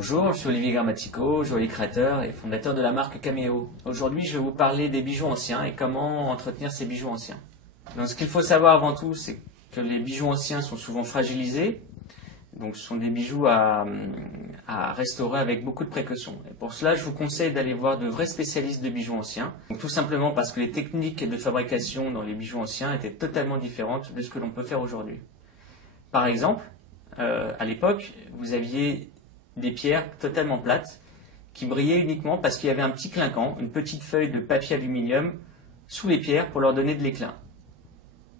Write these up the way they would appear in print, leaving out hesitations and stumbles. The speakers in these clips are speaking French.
Bonjour, je suis Olivier Grammatico, joaillier créateur et fondateur de la marque Cameo. Aujourd'hui, je vais vous parler des bijoux anciens et comment entretenir ces bijoux anciens. Donc, ce qu'il faut savoir avant tout, c'est que les bijoux anciens sont souvent fragilisés. Donc, ce sont des bijoux à restaurer avec beaucoup de précautions. Et pour cela, je vous conseille d'aller voir de vrais spécialistes de bijoux anciens. Donc, tout simplement parce que les techniques de fabrication dans les bijoux anciens étaient totalement différentes de ce que l'on peut faire aujourd'hui. Par exemple, à l'époque, vous aviez des pierres totalement plates qui brillaient uniquement parce qu'il y avait un petit clinquant, une petite feuille de papier aluminium sous les pierres pour leur donner de l'éclat.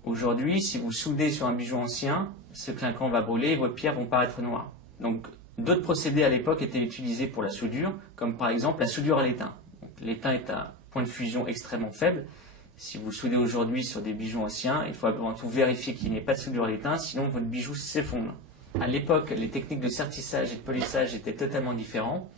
Aujourd'hui, si vous soudez sur un bijou ancien, ce clinquant va brûler et vos pierres vont paraître noires. Donc, d'autres procédés à l'époque étaient utilisés pour la soudure, comme par exemple la soudure à l'étain. L'étain est un point de fusion extrêmement faible. Si vous soudez aujourd'hui sur des bijoux anciens, il faut avant tout vérifier qu'il n'y ait pas de soudure à l'étain, sinon votre bijou s'effondre. À l'époque, les techniques de sertissage et de polissage étaient totalement différentes.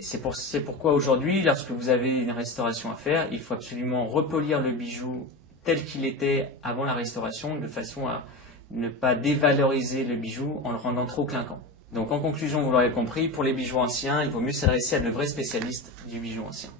C'est pourquoi aujourd'hui, lorsque vous avez une restauration à faire, il faut absolument repolir le bijou tel qu'il était avant la restauration, de façon à ne pas dévaloriser le bijou en le rendant trop clinquant. Donc en conclusion, vous l'aurez compris, pour les bijoux anciens, il vaut mieux s'adresser à de vrais spécialistes du bijou ancien.